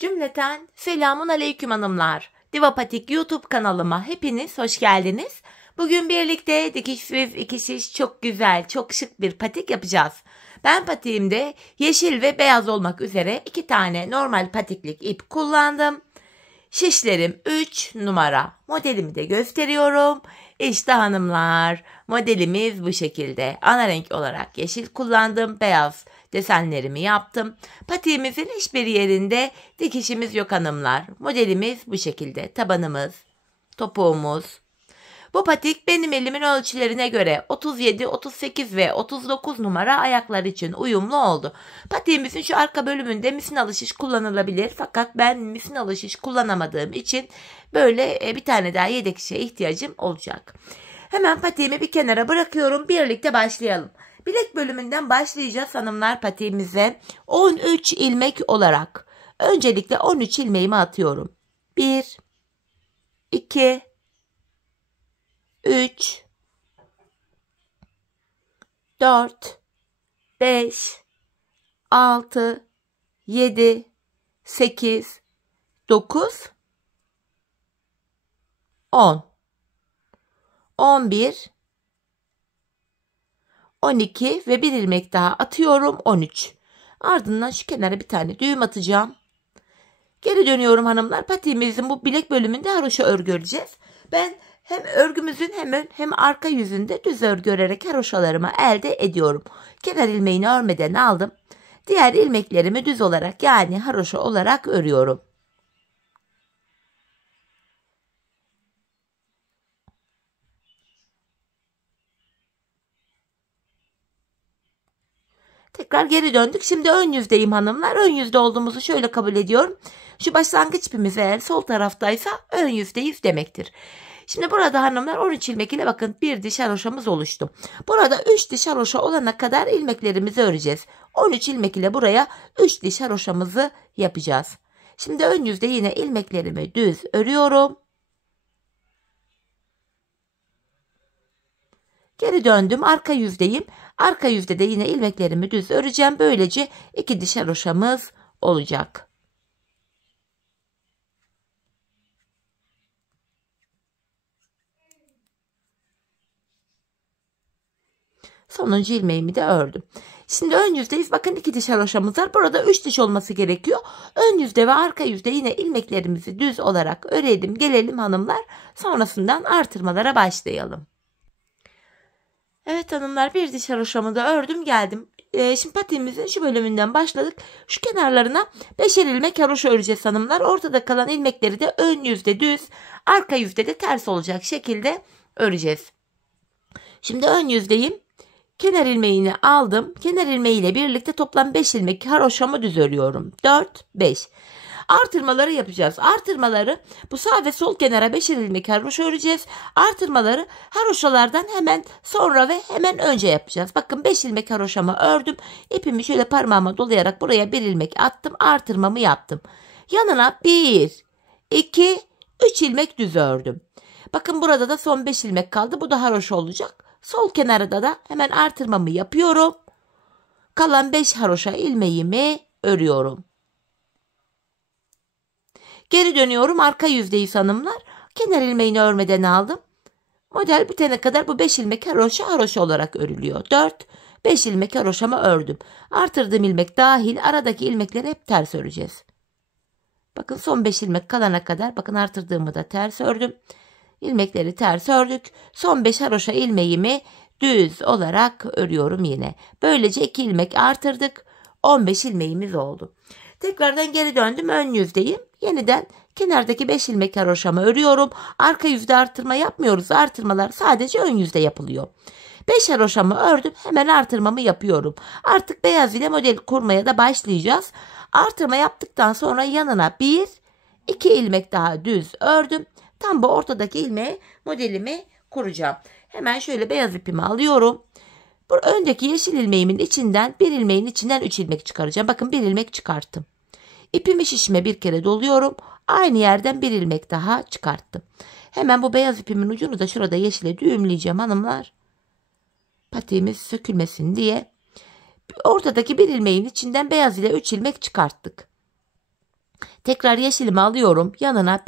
Cümleten selamun aleyküm hanımlar. Divapatik YouTube kanalıma hepiniz hoş geldiniz. Bugün birlikte dikişsiz iki şiş çok güzel, çok şık bir patik yapacağız. Ben patiğimde yeşil ve beyaz olmak üzere 2 tane normal patiklik ip kullandım. Şişlerim 3 numara. Modelimi de gösteriyorum. İşte hanımlar, modelimiz bu şekilde. Ana renk olarak yeşil kullandım. Beyaz desenlerimi yaptım. Patiğimizin hiçbir yerinde dikişimiz yok hanımlar. Modelimiz bu şekilde. Tabanımız, topuğumuz. Bu patik benim elimin ölçülerine göre 37, 38 ve 39 numara ayaklar için uyumlu oldu. Patiğimizin şu arka bölümünde misinalı şiş kullanılabilir. Fakat ben misinalı şiş kullanamadığım için böyle bir tane daha yedek şişe ihtiyacım olacak. Hemen patiğimi bir kenara bırakıyorum. Birlikte başlayalım. Bilek bölümünden başlayacağız hanımlar patiğimize. 13 ilmek olarak. Öncelikle 13 ilmeğimi atıyorum. 1, 2, 3, 4, 5, 6, 7, 8, 9, 10, 11, 12 ve bir ilmek daha atıyorum 13. Ardından şu kenara bir tane düğüm atacağım. Geri dönüyorum hanımlar. Patiğimizin bu bilek bölümünde haroşa örgü öreceğiz. Ben hem örgümüzün hem arka yüzünde düz örgü örerek haroşalarımı elde ediyorum. Kenar ilmeğini örmeden aldım. Diğer ilmeklerimi düz olarak yani haroşa olarak örüyorum. Tekrar geri döndük. Şimdi ön yüzdeyim hanımlar. Ön yüzde olduğumuzu şöyle kabul ediyorum. Şu başlangıç ipimiz eğer sol taraftaysa ön yüzdeyiz demektir. Şimdi burada hanımlar 13 ilmek ile bakın bir diş haroşamız oluştu. Burada 3 diş haroşa olana kadar ilmeklerimizi öreceğiz. 13 ilmek ile buraya 3 diş haroşamızı yapacağız. Şimdi ön yüzde yine ilmeklerimi düz örüyorum. Geri döndüm. Arka yüzdeyim. Arka yüzde de yine ilmeklerimi düz öreceğim. Böylece 2 diş haroşamız olacak. Sonuncu ilmeğimi de ördüm. Şimdi ön yüzdeyiz. Bakın 2 diş haroşamız var. Burada 3 diş olması gerekiyor. Ön yüzde ve arka yüzde yine ilmeklerimizi düz olarak örelim. Gelelim hanımlar. Sonrasından artırmalara başlayalım. Evet hanımlar, bir diş haroşamı da ördüm geldim. Şimdi patiğimizin şu bölümünden başladık. Şu kenarlarına 5'er ilmek haroşa öreceğiz hanımlar. Ortada kalan ilmekleri de ön yüzde düz, arka yüzde de ters olacak şekilde öreceğiz. Şimdi ön yüzdeyim. Kenar ilmeğini aldım. Kenar ilmeğiyle birlikte toplam 5 ilmek haroşamı düz örüyorum. 4, 5. Artırmaları yapacağız. Artırmaları bu sağ ve sol kenara 5'er ilmek haroşa öreceğiz. Artırmaları haroşalardan hemen sonra ve hemen önce yapacağız. Bakın 5 ilmek haroşamı ördüm. İpimi şöyle parmağıma dolayarak buraya 1 ilmek attım. Artırmamı yaptım. Yanına 1, 2, 3 ilmek düz ördüm. Bakın burada da son 5 ilmek kaldı. Bu da haroşa olacak. Sol kenarda da hemen artırmamı yapıyorum. Kalan 5 haroşa ilmeğimi örüyorum. Geri dönüyorum. Arka yüzdeyiz hanımlar. Kenar ilmeğini örmeden aldım. Model bitene kadar bu 5 ilmek haroşa olarak örülüyor. 4, 5 ilmek haroşamı ördüm. Artırdığım ilmek dahil aradaki ilmekleri hep ters öreceğiz. Bakın son 5 ilmek kalana kadar bakın artırdığımı da ters ördüm. İlmekleri ters ördük. Son 5 haroşa ilmeğimi düz olarak örüyorum yine. Böylece 2 ilmek artırdık. 15 ilmeğimiz oldu. Tekrardan geri döndüm. Ön yüzdeyim. Yeniden kenardaki 5 ilmek haroşamı örüyorum. Arka yüzde artırma yapmıyoruz. Artırmalar sadece ön yüzde yapılıyor. 5 haroşamı ördüm. Hemen artırmamı yapıyorum. Artık beyaz ile model kurmaya da başlayacağız. Artırma yaptıktan sonra yanına 1, 2 ilmek daha düz ördüm. Tam bu ortadaki ilmeğe modelimi kuracağım. Hemen şöyle beyaz ipimi alıyorum. Bu öndeki yeşil ilmeğimin içinden bir ilmeğin içinden 3 ilmek çıkaracağım. Bakın bir ilmek çıkarttım. İpimi şişime bir kere doluyorum. Aynı yerden bir ilmek daha çıkarttım. Hemen bu beyaz ipimin ucunu da şurada yeşile düğümleyeceğim hanımlar. Patiğimiz sökülmesin diye. Ortadaki bir ilmeğin içinden beyaz ile 3 ilmek çıkarttık. Tekrar yeşilimi alıyorum. Yanına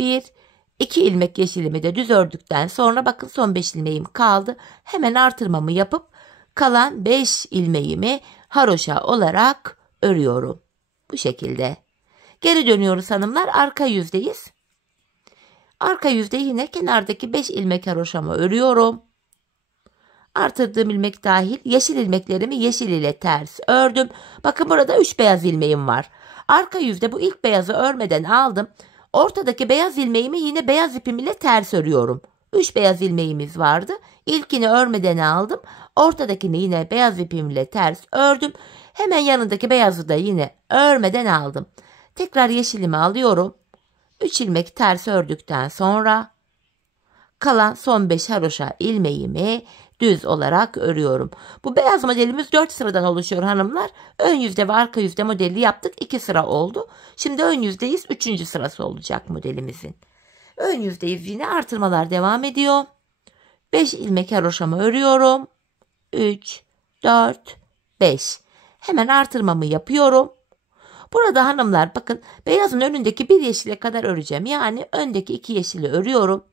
2 ilmek yeşilimi de düz ördükten sonra bakın son 5 ilmeğim kaldı. Hemen artırmamı yapıp kalan 5 ilmeğimi haroşa olarak örüyorum. Bu şekilde. Geri dönüyoruz hanımlar. Arka yüzdeyiz. Arka yüzde yine kenardaki 5 ilmek haroşamı örüyorum. Artırdığım ilmek dahil yeşil ilmeklerimi yeşil ile ters ördüm. Bakın burada 3 beyaz ilmeğim var. Arka yüzde bu ilk beyazı örmeden aldım. Ortadaki beyaz ilmeğimi yine beyaz ipim ile ters örüyorum. 3 beyaz ilmeğimiz vardı. İlkini örmeden aldım. Ortadakini yine beyaz ipim ile ters ördüm. Hemen yanındaki beyazı da yine örmeden aldım. Tekrar yeşilimi alıyorum. 3 ilmek ters ördükten sonra kalan son 5 haroşa ilmeğimi düz olarak örüyorum. Bu beyaz modelimiz 4 sıradan oluşuyor hanımlar. Ön yüzde ve arka yüzde modeli yaptık. 2 sıra oldu. Şimdi ön yüzdeyiz. 3. sırası olacak modelimizin. Ön yüzdeyiz. Yine artırmalar devam ediyor. 5 ilmek haroşamı örüyorum. 3, 4, 5. Hemen artırmamı yapıyorum. Burada hanımlar bakın beyazın önündeki bir yeşile kadar öreceğim. Yani öndeki 2 yeşili örüyorum.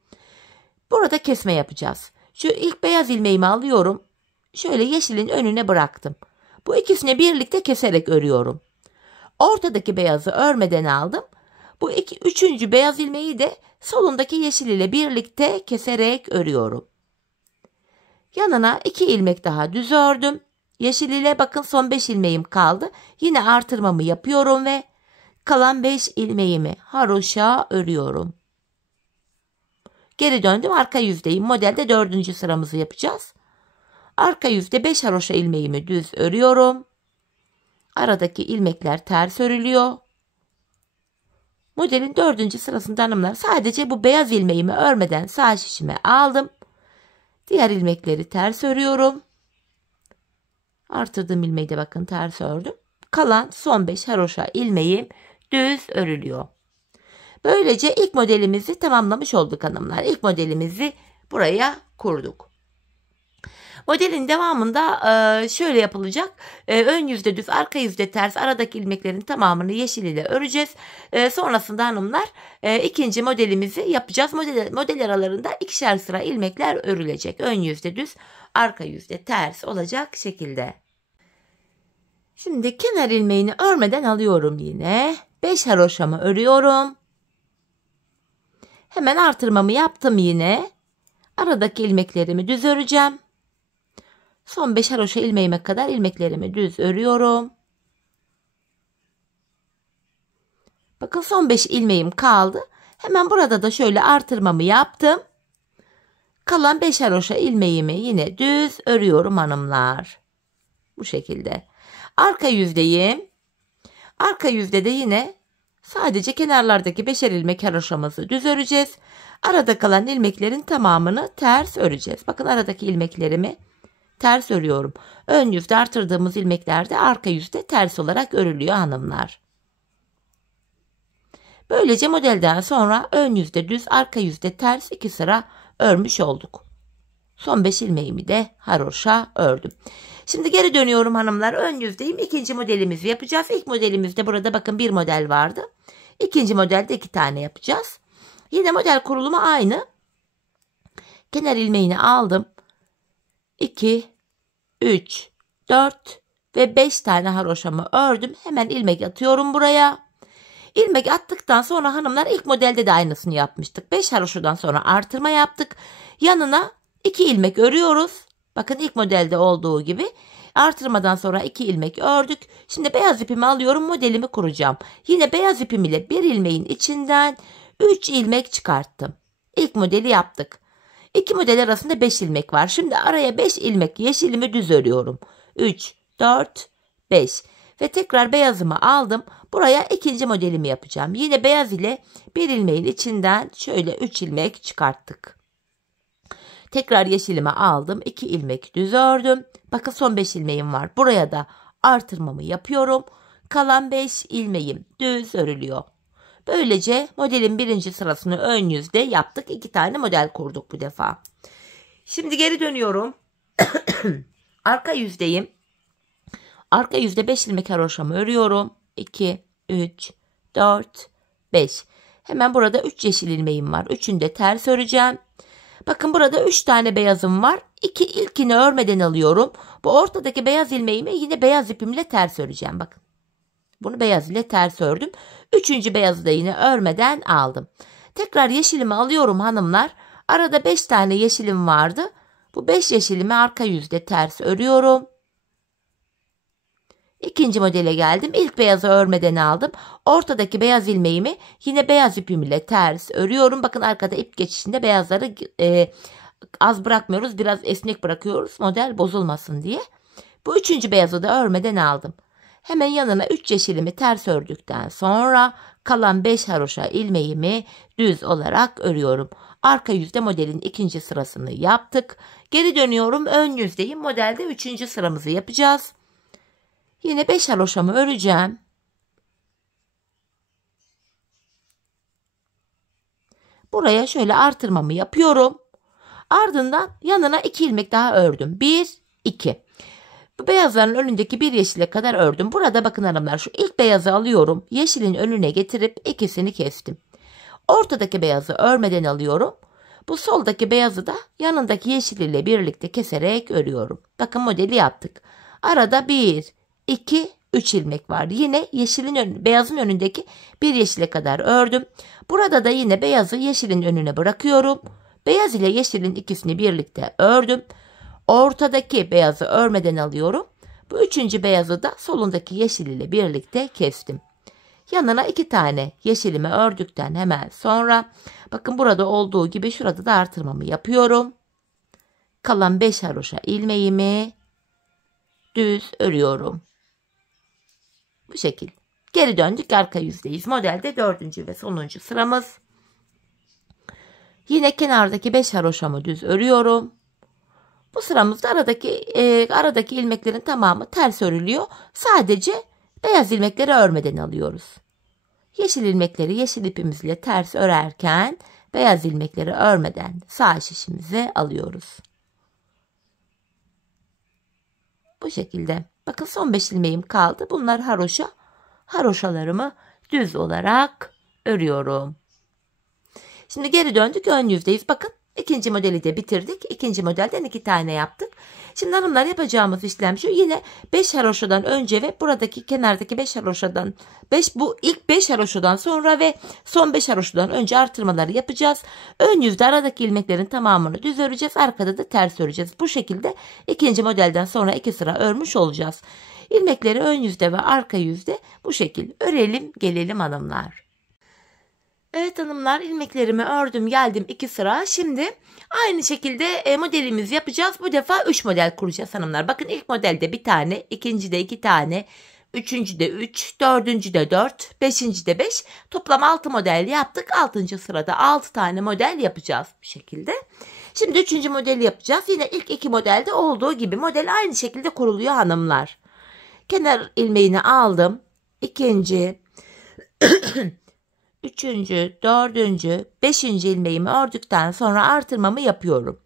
Burada kesme yapacağız. Şu ilk beyaz ilmeğimi alıyorum. Şöyle yeşilin önüne bıraktım. Bu ikisini birlikte keserek örüyorum. Ortadaki beyazı örmeden aldım. Bu üçüncü beyaz ilmeği de solundaki yeşil ile birlikte keserek örüyorum. Yanına 2 ilmek daha düz ördüm. Yeşil ile bakın son 5 ilmeğim kaldı. Yine artırmamı yapıyorum ve kalan 5 ilmeğimi haroşa örüyorum. Geri döndüm, arka yüzdeyim. Modelde 4. sıramızı yapacağız. Arka yüzde 5 haroşa ilmeğimi düz örüyorum. Aradaki ilmekler ters örülüyor. Modelin 4. sırasında hanımlar sadece bu beyaz ilmeğimi örmeden sağ şişime aldım. Diğer ilmekleri ters örüyorum. Artırdığım ilmeği de bakın ters ördüm. Kalan son 5 haroşa ilmeğim düz örülüyor. Böylece ilk modelimizi tamamlamış olduk hanımlar. İlk modelimizi buraya kurduk. Modelin devamında şöyle yapılacak. Ön yüzde düz, arka yüzde ters, aradaki ilmeklerin tamamını yeşil ile öreceğiz. Sonrasında hanımlar ikinci modelimizi yapacağız. Model aralarında 2'şer sıra ilmekler örülecek. Ön yüzde düz, arka yüzde ters olacak şekilde. Şimdi kenar ilmeğini örmeden alıyorum yine. 5 haroşamı örüyorum. Hemen artırmamı yaptım yine. Aradaki ilmeklerimi düz öreceğim. Son 5 haroşa ilmeğime kadar ilmeklerimi düz örüyorum. Bakın son 5 ilmeğim kaldı. Hemen burada da şöyle artırmamı yaptım. Kalan 5 haroşa ilmeğimi yine düz örüyorum hanımlar. Bu şekilde. Arka yüzdeyim. Arka yüzde de yine sadece kenarlardaki 5'er ilmek haroşamızı düz öreceğiz. Arada kalan ilmeklerin tamamını ters öreceğiz. Bakın aradaki ilmeklerimi ters örüyorum. Ön yüzde artırdığımız ilmekler de arka yüzde ters olarak örülüyor hanımlar. Böylece modelden sonra ön yüzde düz, arka yüzde ters 2 sıra örmüş olduk. Son 5 ilmeğimi de haroşa ördüm. Şimdi geri dönüyorum hanımlar. Ön yüzdeyim. İkinci modelimizi yapacağız. İlk modelimizde burada bakın bir model vardı. İkinci modelde 2 tane yapacağız. Yine model kurulumu aynı. Kenar ilmeğini aldım. 2, 3, 4 ve 5 tane haroşamı ördüm. Hemen ilmek atıyorum buraya. İlmek attıktan sonra hanımlar ilk modelde de aynısını yapmıştık. 5 haroşadan sonra artırma yaptık. Yanına 2 ilmek örüyoruz. Bakın ilk modelde olduğu gibi artırmadan sonra 2 ilmek ördük. Şimdi beyaz ipimi alıyorum, modelimi kuracağım. Yine beyaz ipim ile bir ilmeğin içinden 3 ilmek çıkarttım. İlk modeli yaptık. 2 model arasında 5 ilmek var. Şimdi araya 5 ilmek yeşilimi düz örüyorum. 3, 4, 5 ve tekrar beyazımı aldım. Buraya ikinci modelimi yapacağım. Yine beyaz ile bir ilmeğin içinden şöyle 3 ilmek çıkarttık. Tekrar yeşilimi aldım. 2 ilmek düz ördüm. Bakın son 5 ilmeğim var. Buraya da artırmamı yapıyorum. Kalan 5 ilmeğim düz örülüyor. Böylece modelin birinci sırasını ön yüzde yaptık. 2 tane model kurduk bu defa. Şimdi geri dönüyorum. Arka yüzdeyim. Arka yüzde 5 ilmek haroşamı örüyorum. 2, 3, 4, 5. Hemen burada 3 yeşil ilmeğim var. Üçünü de ters öreceğim. Bakın burada 3 tane beyazım var. İlkini örmeden alıyorum. Bu ortadaki beyaz ilmeğimi yine beyaz ipimle ters öreceğim. Bakın. Bunu beyaz ile ters ördüm. Üçüncü beyazı da yine örmeden aldım. Tekrar yeşilimi alıyorum hanımlar. Arada 5 tane yeşilim vardı. Bu 5 yeşilimi arka yüzde ters örüyorum. İkinci modele geldim. İlk beyazı örmeden aldım. Ortadaki beyaz ilmeğimi yine beyaz ipim ile ters örüyorum. Bakın arkada ip geçişinde beyazları az bırakmıyoruz. Biraz esnek bırakıyoruz. Model bozulmasın diye. Bu üçüncü beyazı da örmeden aldım. Hemen yanına 3 yeşilimi ters ördükten sonra kalan 5 haroşa ilmeğimi düz olarak örüyorum. Arka yüzde modelin ikinci sırasını yaptık. Geri dönüyorum. Ön yüzdeyim. Modelde 3. sıramızı yapacağız. Yine 5 haroşamı öreceğim. Buraya şöyle artırmamı yapıyorum. Ardından yanına 2 ilmek daha ördüm. 1, 2. Bu beyazların önündeki bir yeşile kadar ördüm. Burada bakın hanımlar, şu ilk beyazı alıyorum. Yeşilin önüne getirip ikisini kestim. Ortadaki beyazı örmeden alıyorum. Bu soldaki beyazı da yanındaki yeşil ile birlikte keserek örüyorum. Bakın modeli yaptık. Arada 1, 2, 3 ilmek var. Yine beyazın önündeki bir yeşile kadar ördüm. Burada da yine beyazı yeşilin önüne bırakıyorum. Beyaz ile yeşilin ikisini birlikte ördüm. Ortadaki beyazı örmeden alıyorum. Bu üçüncü beyazı da solundaki yeşil ile birlikte kestim. Yanına 2 tane yeşilimi ördükten hemen sonra bakın burada olduğu gibi şurada da artırmamı yapıyorum. Kalan 5 haroşa ilmeğimi düz örüyorum. Bu şekil. Geri döndük, arka yüzdeyiz. Modelde 4. ve sonuncu sıramız. Yine kenardaki 5 haroşamı düz örüyorum. Bu sıramızda aradaki ilmeklerin tamamı ters örülüyor. Sadece beyaz ilmekleri örmeden alıyoruz. Yeşil ilmekleri yeşil ipimizle ters örerken beyaz ilmekleri örmeden sağ şişimize alıyoruz. Bu şekilde. Bakın son 5 ilmeğim kaldı. Bunlar haroşa. Haroşalarımı düz olarak örüyorum. Şimdi geri döndük, ön yüzdeyiz. Bakın ikinci modeli de bitirdik. İkinci modelden 2 tane yaptık. Şimdi hanımlar, yapacağımız işlem şu. Yine 5 haroşadan önce ve buradaki kenardaki 5 haroşadan bu ilk 5 haroşadan sonra ve son 5 haroşadan önce artırmaları yapacağız. Ön yüzde aradaki ilmeklerin tamamını düz öreceğiz. Arkada da ters öreceğiz. Bu şekilde ikinci modelden sonra 2 sıra örmüş olacağız. İlmekleri ön yüzde ve arka yüzde bu şekil örelim gelelim hanımlar. Evet hanımlar, ilmeklerimi ördüm geldim 2 sıra. Şimdi aynı şekilde modelimizi yapacağız. Bu defa 3 model kuracağız hanımlar. Bakın ilk modelde 1 tane, ikincide 2 tane, üçüncüde 3, dördüncüde 4, beşincide 5. Toplam 6 model yaptık. 6. sırada 6 tane model yapacağız bu şekilde. Şimdi 3. modeli yapacağız. Yine ilk 2 modelde olduğu gibi model aynı şekilde kuruluyor hanımlar. Kenar ilmeğini aldım. İkinci, üçüncü, dördüncü, beşinci ilmeğimi ördükten sonra artırmamı yapıyorum.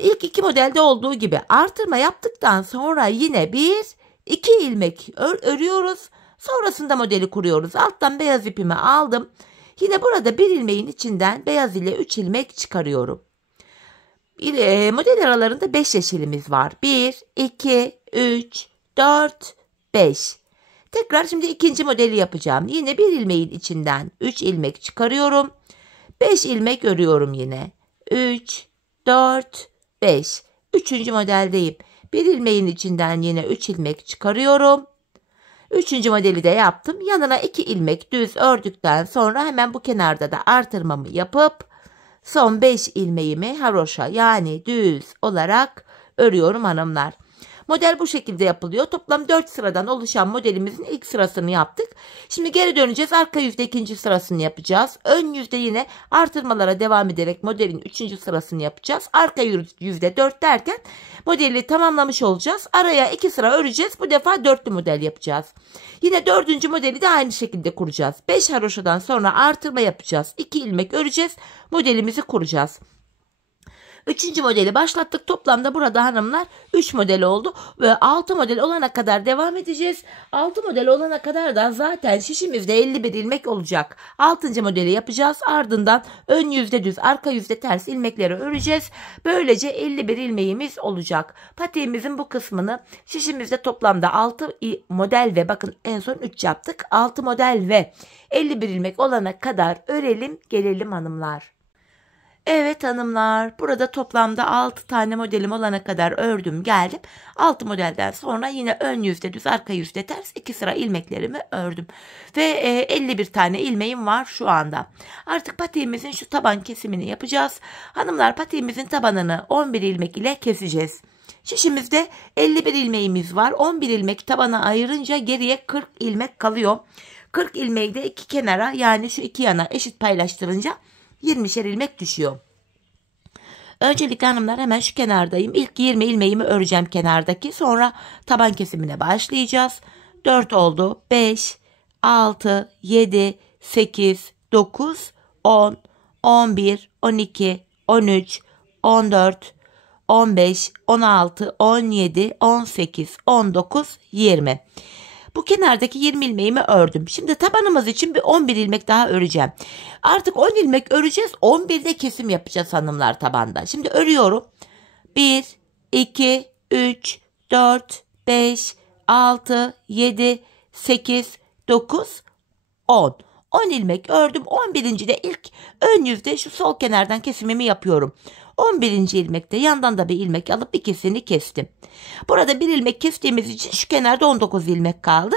İlk 2 modelde olduğu gibi artırma yaptıktan sonra yine 1, 2 ilmek örüyoruz. Sonrasında modeli kuruyoruz. Alttan beyaz ipimi aldım. Yine burada bir ilmeğin içinden beyaz ile 3 ilmek çıkarıyorum. Model aralarında 5 yeşilimiz var. 1, 2, 3, 4, 5. Tekrar şimdi ikinci modeli yapacağım. Yine bir ilmeğin içinden 3 ilmek çıkarıyorum. 5 ilmek örüyorum yine. 3, 4, 5. Üçüncü modeldeyim. Bir ilmeğin içinden yine 3 ilmek çıkarıyorum. Üçüncü modeli de yaptım. Yanına 2 ilmek düz ördükten sonra hemen bu kenarda da artırmamı yapıp son 5 ilmeğimi haroşa yani düz olarak örüyorum hanımlar. Model bu şekilde yapılıyor. Toplam 4 sıradan oluşan modelimizin ilk sırasını yaptık. Şimdi geri döneceğiz. Arka yüzde ikinci sırasını yapacağız. Ön yüzde yine artırmalara devam ederek modelin 3. sırasını yapacağız. Arka yüzde 4 derken modeli tamamlamış olacağız. Araya 2 sıra öreceğiz. Bu defa dörtlü model yapacağız. Yine 4. modeli de aynı şekilde kuracağız. 5 haroşadan sonra artırma yapacağız. 2 ilmek öreceğiz. Modelimizi kuracağız. Üçüncü modeli başlattık. Toplamda burada hanımlar 3 model oldu. Ve 6 model olana kadar devam edeceğiz. 6 model olana kadar da zaten şişimizde 51 ilmek olacak. 6. modeli yapacağız. Ardından ön yüzde düz, arka yüzde ters ilmekleri öreceğiz. Böylece 51 ilmeğimiz olacak. Patiğimizin bu kısmını şişimizde toplamda 6 model ve bakın en son 3 yaptık. 6 model ve 51 ilmek olana kadar örelim gelelim hanımlar. Evet hanımlar, burada toplamda 6 tane modelim olana kadar ördüm geldim. 6 modelden sonra yine ön yüzde düz, arka yüzde ters 2 sıra ilmeklerimi ördüm. Ve 51 tane ilmeğim var şu anda. Artık patiğimizin şu taban kesimini yapacağız. Hanımlar, patiğimizin tabanını 11 ilmek ile keseceğiz. Şişimizde 51 ilmeğimiz var. 11 ilmek tabana ayırınca geriye 40 ilmek kalıyor. 40 ilmeği de iki kenara, yani şu iki yana eşit paylaştırınca 20'şer ilmek düşüyor. Öncelikle hanımlar hemen şu kenardayım. İlk 20 ilmeğimi öreceğim kenardaki. Sonra taban kesimine başlayacağız. 4 oldu. 5, 6, 7, 8, 9, 10, 11, 12, 13, 14, 15, 16, 17, 18, 19, 20. Bu kenardaki 20 ilmeğimi ördüm. Şimdi tabanımız için bir 11 ilmek daha öreceğim. Artık 10 ilmek öreceğiz. 11'de kesim yapacağız hanımlar tabanda. Şimdi örüyorum. 1, 2, 3, 4, 5, 6, 7, 8, 9, 10. 10 ilmek ördüm. 11. de ilk ön yüzde şu sol kenardan kesimimi yapıyorum. 11. ilmekte yandan da bir ilmek alıp ikisini kestim. Burada bir ilmek kestiğimiz için şu kenarda 19 ilmek kaldı.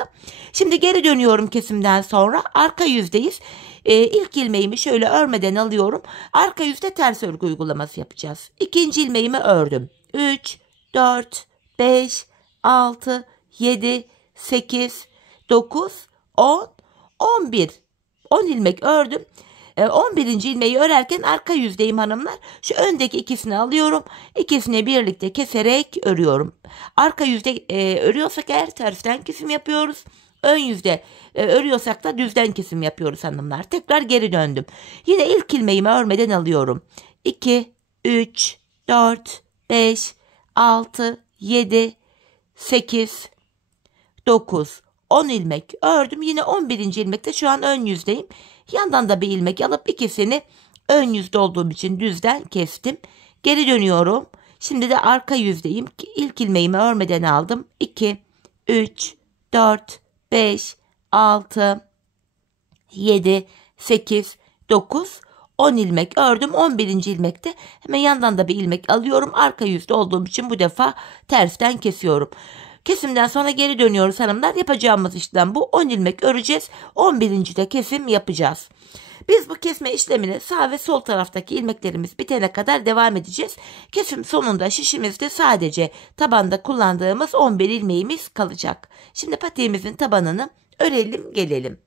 Şimdi geri dönüyorum kesimden sonra. Arka yüzdeyiz. İlk ilmeğimi şöyle örmeden alıyorum. Arka yüzde ters örgü uygulaması yapacağız. İkinci ilmeğimi ördüm. 3, 4, 5, 6, 7, 8, 9, 10, 11. 10 ilmek ördüm. 11. ilmeği örerken arka yüzdeyim hanımlar. Şu öndeki ikisini alıyorum. İkisini birlikte keserek örüyorum. Arka yüzde örüyorsak eğer tersten kesim yapıyoruz. Ön yüzde örüyorsak da düzden kesim yapıyoruz hanımlar. Tekrar geri döndüm. Yine ilk ilmeğimi örmeden alıyorum. 2, 3, 4, 5, 6, 7, 8, 9, 10 ilmek ördüm. Yine 11. ilmekte şu an ön yüzdeyim. Yandan da bir ilmek alıp ikisini ön yüzde olduğum için düzden kestim. Geri dönüyorum. Şimdi de arka yüzdeyim. İlk ilmeğimi örmeden aldım. 2, 3, 4, 5, 6, 7, 8, 9, 10 ilmek ördüm. 11. ilmekte hemen yandan da bir ilmek alıyorum. Arka yüzde olduğum için bu defa tersten kesiyorum. Kesimden sonra geri dönüyoruz hanımlar. Yapacağımız işlem bu. 10 ilmek öreceğiz. 11. de kesim yapacağız. Biz bu kesme işlemini sağ ve sol taraftaki ilmeklerimiz bitene kadar devam edeceğiz. Kesim sonunda şişimizde sadece tabanda kullandığımız 11 ilmeğimiz kalacak. Şimdi patiğimizin tabanını örelim gelelim.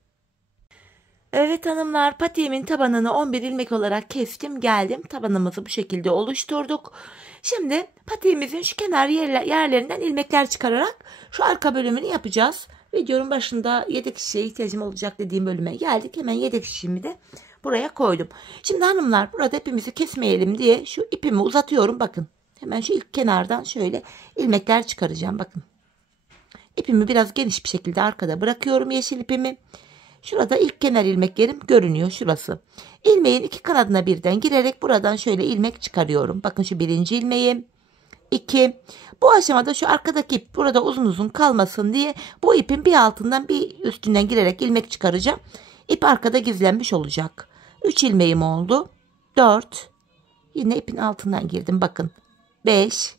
Evet hanımlar, patiğimin tabanını 11 ilmek olarak kestim geldim. Tabanımızı bu şekilde oluşturduk. Şimdi patiğimizin şu kenar yerlerinden ilmekler çıkararak şu arka bölümünü yapacağız. Videonun başında yedek şişeye ihtiyacım olacak dediğim bölüme geldik. Hemen yedek şişimi de buraya koydum. Şimdi hanımlar, burada ipimizi kesmeyelim diye şu ipimi uzatıyorum. Bakın hemen şu ilk kenardan şöyle ilmekler çıkaracağım. Bakın ipimi biraz geniş bir şekilde arkada bırakıyorum, yeşil ipimi. Şurada ilk kenar ilmeklerim görünüyor, şurası. İlmeğin iki kanadına birden girerek buradan şöyle ilmek çıkarıyorum. Bakın şu birinci ilmeğim. 2. Bu aşamada şu arkadaki ip burada uzun uzun kalmasın diye bu ipin bir altından bir üstünden girerek ilmek çıkaracağım. İp arkada gizlenmiş olacak. 3 ilmeğim oldu. 4. Yine ipin altından girdim. Bakın 5.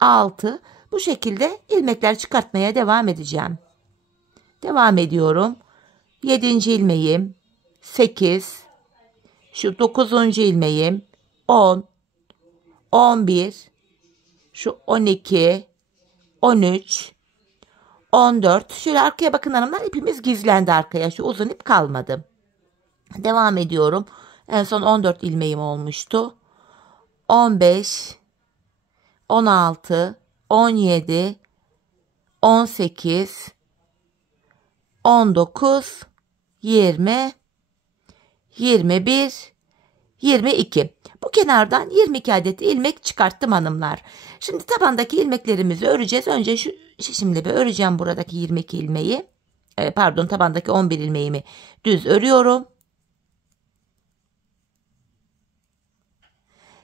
6. Bu şekilde ilmekler çıkartmaya devam edeceğim. Devam ediyorum. 7. ilmeğim, 8, şu 9. ilmeğim, 10, 11, şu 12, 13, 14. Şöyle arkaya bakın hanımlar, ipimiz gizlendi arkaya. Şu uzun ip kalmadı. Devam ediyorum. En son 14 ilmeğim olmuştu. 15, 16, 17, 18, 19, 20, 21, 22. Bu kenardan 22 adet ilmek çıkarttım hanımlar. Şimdi tabandaki ilmeklerimizi öreceğiz. Önce şimdi bir öreceğim buradaki 22 ilmeği. Pardon, tabandaki 11 ilmeğimi düz örüyorum.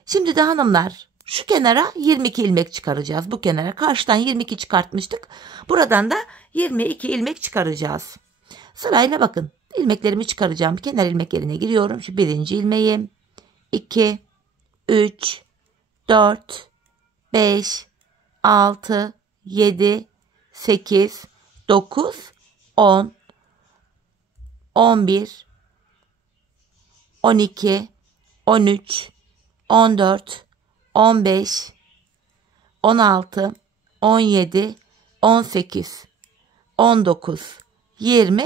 Şimdi de hanımlar şu kenara 22 ilmek çıkaracağız. Bu kenara karşıdan 22 çıkartmıştık. Buradan da 22 ilmek çıkaracağız. Sırayla bakın, ilmeklerimi çıkaracağım. Kenar ilmek yerine giriyorum. Şu birinci ilmeğim. 2, 3, 4, 5, 6, 7, 8, 9, 10, 11, 12, 13, 14, 15, 16, 17, 18, 19, 20,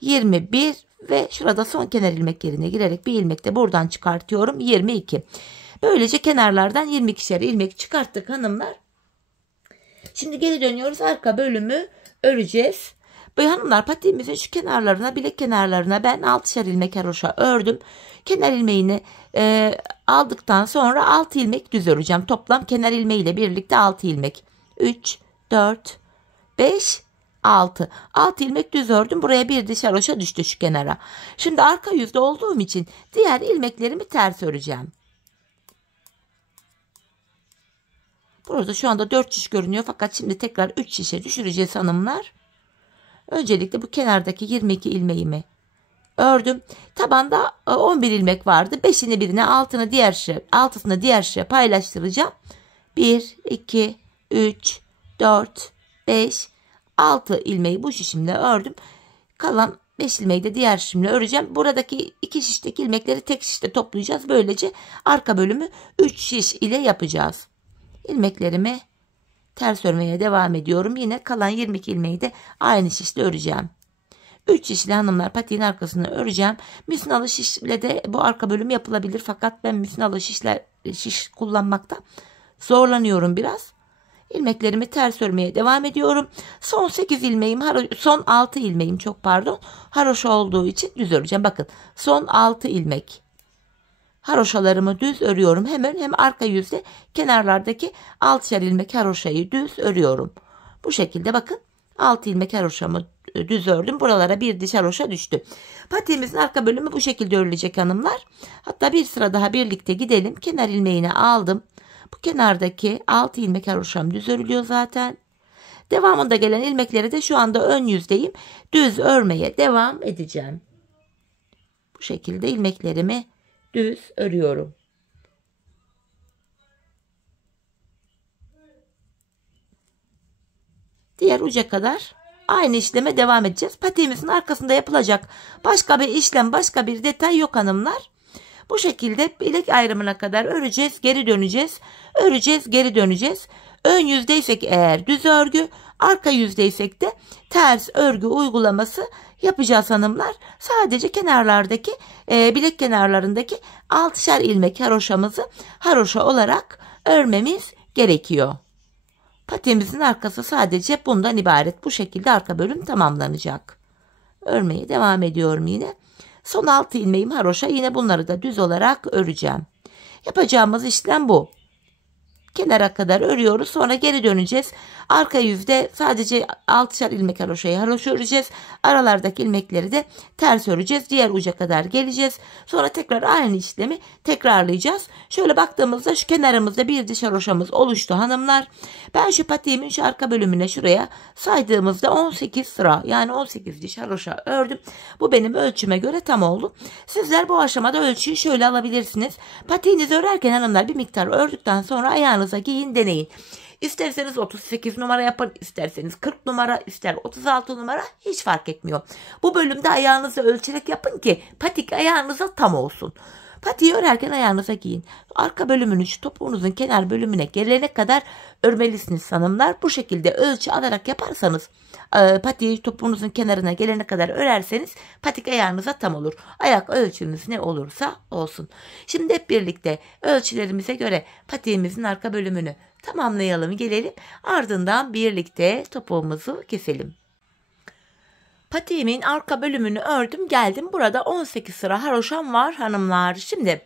21 ve şurada son kenar ilmek yerine girerek bir ilmek de buradan çıkartıyorum. 22. Böylece kenarlardan 22'şer ilmek çıkarttık hanımlar. Şimdi geri dönüyoruz. Arka bölümü öreceğiz. Böyle hanımlar, patiğimizin şu kenarlarına, bilek kenarlarına ben 6'şer ilmek haroşa ördüm. Kenar ilmeğini aldıktan sonra 6 ilmek düz öreceğim. Toplam kenar ilmeğiyle birlikte 6 ilmek. 3, 4, 5, 6. 6 ilmek düz ördüm. Buraya bir diş haroşa düştü şu kenara. Şimdi arka yüzde olduğum için diğer ilmeklerimi ters öreceğim. Burada şu anda 4 şiş görünüyor fakat şimdi tekrar 3 şişe düşüreceğiz hanımlar. Öncelikle bu kenardaki 22 ilmeğimi ördüm. Tabanda 11 ilmek vardı. 5'ini birine, altısını diğer şişe paylaştıracağım. 1, 2, 3, 4, 5, 6 ilmeği bu şişimle ördüm. Kalan 5 ilmeği de diğer şişimle öreceğim. Buradaki 2 şişteki ilmekleri tek şişte toplayacağız. Böylece arka bölümü 3 şiş ile yapacağız. İlmeklerimi ters örmeye devam ediyorum. Yine kalan 22 ilmeği de aynı şişle öreceğim. 3 şişle hanımlar patiğin arkasını öreceğim. Müsinalı şişle de bu arka bölüm yapılabilir. Fakat ben müsinalı şiş kullanmakta zorlanıyorum biraz. İlmeklerimi ters örmeye devam ediyorum. Son 8 ilmeğim, son 6 ilmeğim haroşa olduğu için düz öreceğim. Bakın, son 6 ilmek. Haroşalarımı düz örüyorum. Hem arka yüzde kenarlardaki 6'şer ilmek haroşayı düz örüyorum. Bu şekilde bakın, 6 ilmek haroşamı düz ördüm. Buralara bir diş haroşa düştü. Patiğimizin arka bölümü bu şekilde örülecek hanımlar. Hatta bir sıra daha birlikte gidelim. Kenar ilmeğini aldım. Bu kenardaki 6 ilmek haroşam düz örülüyor zaten. Devamında gelen ilmekleri de şu anda ön yüzdeyim. Düz örmeye devam edeceğim. Bu şekilde ilmeklerimi düz örüyorum. Diğer uca kadar aynı işleme devam edeceğiz. Patiğimizin arkasında yapılacak başka bir işlem, başka bir detay yok hanımlar. Bu şekilde bilek ayrımına kadar öreceğiz, geri döneceğiz. Öreceğiz, geri döneceğiz. Ön yüzdeysek eğer düz örgü, arka yüzdeysek de ters örgü uygulaması yapacağız hanımlar. Sadece kenarlardaki bilek kenarlarındaki 6'şer ilmek haroşamızı haroşa olarak örmemiz gerekiyor. Patiğimizin arkası sadece bundan ibaret. Bu şekilde arka bölüm tamamlanacak. Örmeye devam ediyorum yine. Son 6 ilmeğim haroşa, yine bunları da düz olarak öreceğim. Yapacağımız işlem bu. Kenara kadar örüyoruz. Sonra geri döneceğiz. Arka yüzde sadece 6'şer ilmek haroşa öreceğiz. Aralardaki ilmekleri de ters öreceğiz. Diğer uca kadar geleceğiz. Sonra tekrar aynı işlemi tekrarlayacağız. Şöyle baktığımızda şu kenarımızda bir diş haroşamız oluştu hanımlar. Ben şu patiğimin şu arka bölümüne şuraya saydığımızda 18 sıra, yani 18 diş haroşa ördüm. Bu benim ölçüme göre tam oldu. Sizler bu aşamada ölçüyü şöyle alabilirsiniz. Patiğinizi örerken hanımlar bir miktar ördükten sonra ayağınıza giyin, deneyin. İsterseniz 38 numara yapın, isterseniz 40 numara, ister 36 numara, hiç fark etmiyor. Bu bölümde ayağınızı ölçerek yapın ki patik ayağınıza tam olsun. Patiği örerken ayağınıza giyin. Arka bölümünü şu topuğunuzun kenar bölümüne gelene kadar örmelisiniz hanımlar. Bu şekilde ölçü alarak yaparsanız, patiği topuğunuzun kenarına gelene kadar örerseniz patik ayağınıza tam olur. Ayak ölçümüz ne olursa olsun. Şimdi hep birlikte ölçülerimize göre patiğimizin arka bölümünü tamamlayalım, gelelim. Ardından birlikte topuğumuzu keselim. Patiğimin arka bölümünü ördüm geldim. Burada 18 sıra haroşam var hanımlar. Şimdi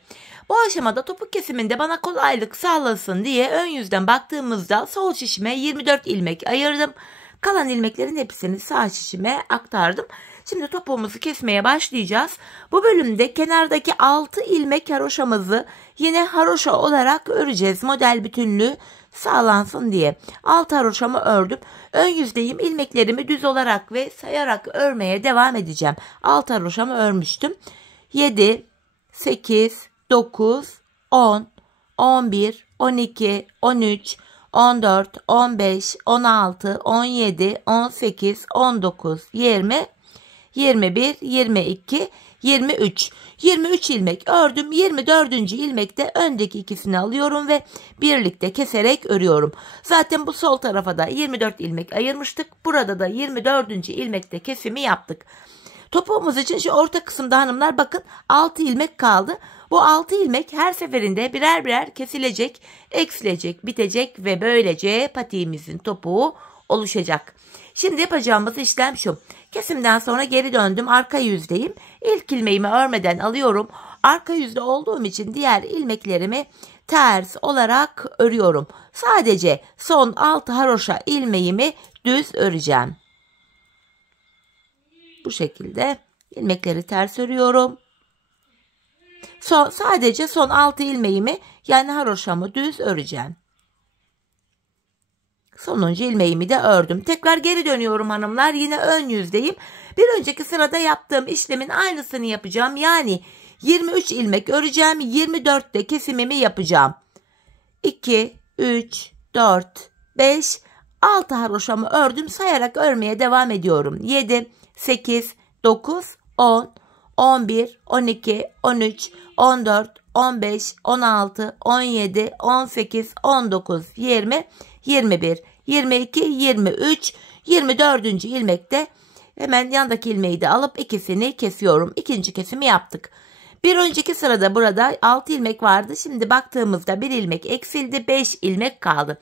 bu aşamada topuk kesiminde bana kolaylık sağlasın diye ön yüzden baktığımızda sol şişime 24 ilmek ayırdım. Kalan ilmeklerin hepsini sağ şişime aktardım. Şimdi topuğumuzu kesmeye başlayacağız. Bu bölümde kenardaki 6 ilmek haroşamızı yine haroşa olarak öreceğiz. Model bütünlüğü sağlansın diye. 6 haroşamı ördüm. Ön yüzdeyim. İlmeklerimi düz olarak ve sayarak örmeye devam edeceğim. 6 haroşamı örmüştüm. 7, 8, 9, 10, 11, 12, 13, 14, 15, 16, 17, 18, 19, 20, 21, 22, 23. 23 ilmek ördüm. 24. ilmekte öndeki ikisini alıyorum ve birlikte keserek örüyorum. Zaten bu sol tarafa da 24 ilmek ayırmıştık. Burada da 24. ilmekte kesimi yaptık. Topuğumuz için şu orta kısımda hanımlar bakın 6 ilmek kaldı. Bu 6 ilmek her seferinde birer birer kesilecek, eksilecek, bitecek ve böylece patiğimizin topuğu oluşacak. Şimdi yapacağımız işlem şu. Kesimden sonra geri döndüm. Arka yüzdeyim. İlk ilmeğimi örmeden alıyorum. Arka yüzde olduğum için diğer ilmeklerimi ters olarak örüyorum. Sadece son 6 haroşa ilmeğimi düz öreceğim. Bu şekilde ilmekleri ters örüyorum. Sadece son 6 ilmeğimi yani haroşamı düz öreceğim. Sonuncu ilmeğimi de ördüm. Tekrar geri dönüyorum hanımlar. Yine ön yüzdeyim. Bir önceki sırada yaptığım işlemin aynısını yapacağım. Yani 23 ilmek öreceğim. 24'te kesimimi yapacağım. 2, 3, 4, 5, 6 haroşamı ördüm. Sayarak örmeye devam ediyorum. 7, 8, 9, 10, 11, 12, 13, 14, 15, 16, 17, 18, 19, 20, 21, 22, 23, 24. ilmekte hemen yandaki ilmeği de alıp ikisini kesiyorum. İkinci kesimi yaptık. Bir önceki sırada burada 6 ilmek vardı. Şimdi baktığımızda 1 ilmek eksildi. 5 ilmek kaldı.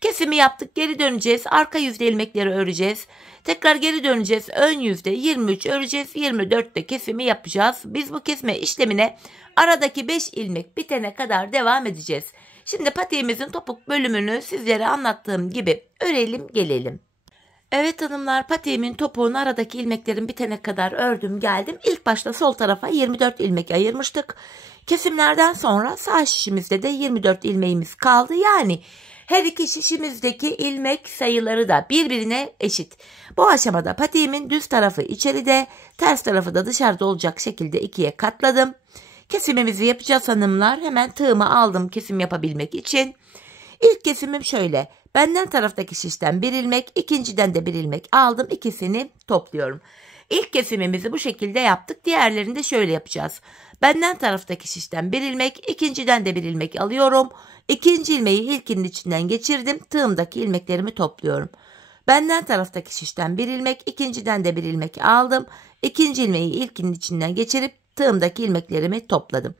Kesimi yaptık. Geri döneceğiz. Arka yüzde ilmekleri öreceğiz. Tekrar geri döneceğiz. Ön yüzde 23 öreceğiz. 24'te kesimi yapacağız. Biz bu kesme işlemine aradaki 5 ilmek bitene kadar devam edeceğiz. Şimdi patiğimizin topuk bölümünü sizlere anlattığım gibi örelim gelelim. Evet hanımlar, patiğimin topuğunu aradaki ilmeklerin bitene kadar ördüm geldim. İlk başta sol tarafa 24 ilmek ayırmıştık. Kesimlerden sonra sağ şişimizde de 24 ilmeğimiz kaldı. Yani her iki şişimizdeki ilmek sayıları da birbirine eşit. Bu aşamada patiğimin düz tarafı içeride, ters tarafı da dışarıda olacak şekilde ikiye katladım. Kesimimizi yapacağız hanımlar. Hemen tığımı aldım kesim yapabilmek için. İlk kesimim şöyle. Benden taraftaki şişten bir ilmek, ikinciden de bir ilmek aldım. İkisini topluyorum. İlk kesimimizi bu şekilde yaptık. Diğerlerini de şöyle yapacağız. Benden taraftaki şişten bir ilmek, ikinciden de bir ilmek alıyorum. İkinci ilmeği ilkinin içinden geçirdim. Tığımdaki ilmeklerimi topluyorum. Benden taraftaki şişten bir ilmek, ikinciden de bir ilmek aldım. İkinci ilmeği ilkinin içinden geçirip tığımdaki ilmeklerimi topladım.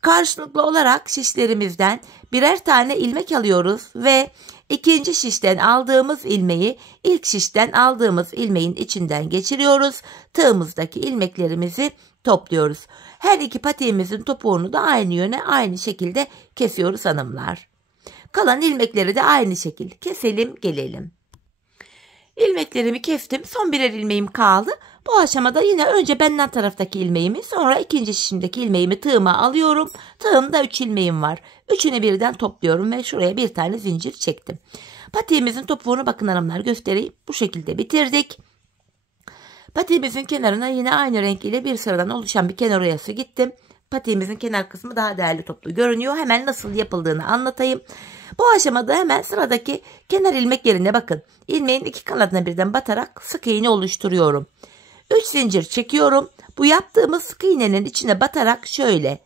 Karşılıklı olarak şişlerimizden birer tane ilmek alıyoruz ve ikinci şişten aldığımız ilmeği ilk şişten aldığımız ilmeğin içinden geçiriyoruz. Tığımızdaki ilmeklerimizi topluyoruz. Her iki patiğimizin topuğunu da aynı yöne aynı şekilde kesiyoruz hanımlar. Kalan ilmekleri de aynı şekil keselim gelelim. İlmeklerimi kestim. Son birer ilmeğim kaldı. Bu aşamada yine önce benden taraftaki ilmeğimi, sonra ikinci şişimdeki ilmeğimi tığıma alıyorum. Tığımda 3 ilmeğim var. Üçünü birden topluyorum ve şuraya bir tane zincir çektim. Patiğimizin topuğunu bakın hanımlar göstereyim. Bu şekilde bitirdik. Patiğimizin kenarına yine aynı renk ile bir sıradan oluşan bir kenar oyası gittim. Patiğimizin kenar kısmı daha değerli toplu görünüyor. Hemen nasıl yapıldığını anlatayım. Bu aşamada hemen sıradaki kenar ilmek yerine bakın. İlmeğin iki kanadına birden batarak sık iğne oluşturuyorum. 3 zincir çekiyorum. Bu yaptığımız sık iğnenin içine batarak şöyle.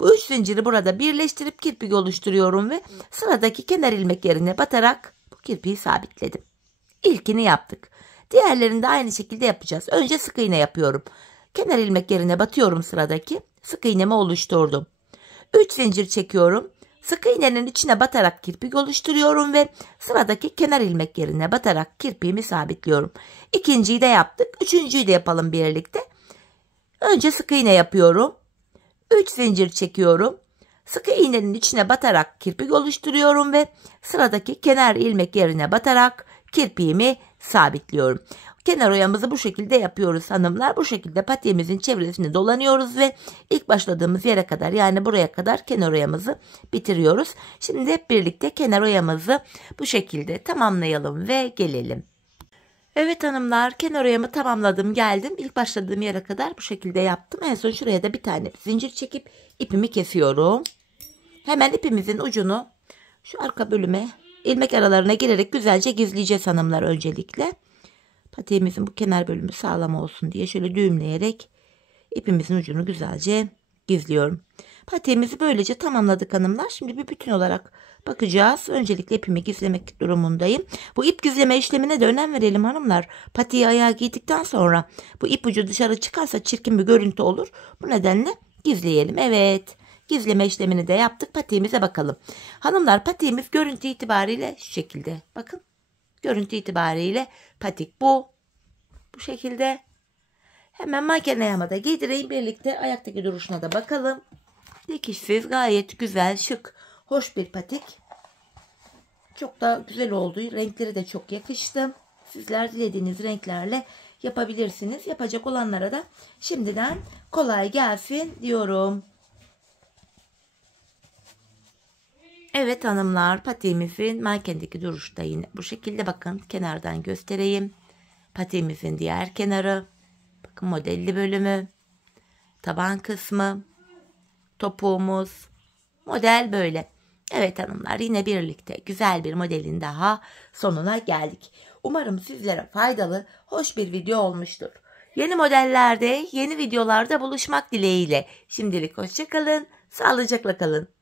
Bu 3 zinciri burada birleştirip kirpik oluşturuyorum ve sıradaki kenar ilmek yerine batarak bu kirpiği sabitledim. İlkini yaptık. Diğerlerini de aynı şekilde yapacağız. Önce sık iğne yapıyorum. Kenar ilmek yerine batıyorum sıradaki. Sık iğnemi oluşturdum. 3 zincir çekiyorum. Sık iğnenin içine batarak kirpik oluşturuyorum ve sıradaki kenar ilmek yerine batarak kirpiğimi sabitliyorum. İkinciyi de yaptık. Üçüncüyü de yapalım birlikte. Önce sık iğne yapıyorum. 3 zincir çekiyorum. Sık iğnenin içine batarak kirpik oluşturuyorum ve sıradaki kenar ilmek yerine batarak kirpiğimi sabitliyorum. Kenar oyamızı bu şekilde yapıyoruz hanımlar. Bu şekilde patiğimizin çevresini dolanıyoruz ve ilk başladığımız yere kadar, yani buraya kadar kenar oyamızı bitiriyoruz. Şimdi hep birlikte kenar oyamızı bu şekilde tamamlayalım ve gelelim. Evet hanımlar, kenar oyamı tamamladım, geldim. İlk başladığım yere kadar bu şekilde yaptım. En son şuraya da bir tane zincir çekip ipimi kesiyorum. Hemen ipimizin ucunu şu arka bölüme, ilmek aralarına girerek güzelce gizleyeceğiz hanımlar öncelikle. Patiğimizin bu kenar bölümü sağlam olsun diye şöyle düğümleyerek ipimizin ucunu güzelce gizliyorum. Patiğimizi böylece tamamladık hanımlar. Şimdi bir bütün olarak bakacağız. Öncelikle ipimi gizlemek durumundayım. Bu ip gizleme işlemine de önem verelim hanımlar. Patiği ayağa giydikten sonra bu ip ucu dışarı çıkarsa çirkin bir görüntü olur. Bu nedenle gizleyelim. Evet. Gizleme işlemini de yaptık. Patiğimize bakalım. Hanımlar, patiğimiz görüntü itibariyle şu şekilde. Bakın. Görüntü itibariyle patik bu. Bu şekilde. Hemen manken ayağıma da giydireyim. Birlikte ayaktaki duruşuna da bakalım. Dikişsiz, gayet güzel, şık, hoş bir patik. Çok da güzel oldu. Renkleri de çok yakıştı. Sizler dilediğiniz renklerle yapabilirsiniz. Yapacak olanlara da şimdiden kolay gelsin diyorum. Evet hanımlar, patiğimizin mankendeki duruşu da yine bu şekilde. Bakın, kenardan göstereyim. Patiğimizin diğer kenarı. Bakın, modelli bölümü. Taban kısmı. Topuğumuz. Model böyle. Evet hanımlar, yine birlikte güzel bir modelin daha sonuna geldik. Umarım sizlere faydalı, hoş bir video olmuştur. Yeni modellerde, yeni videolarda buluşmak dileğiyle. Şimdilik hoşça kalın, sağlıcakla kalın.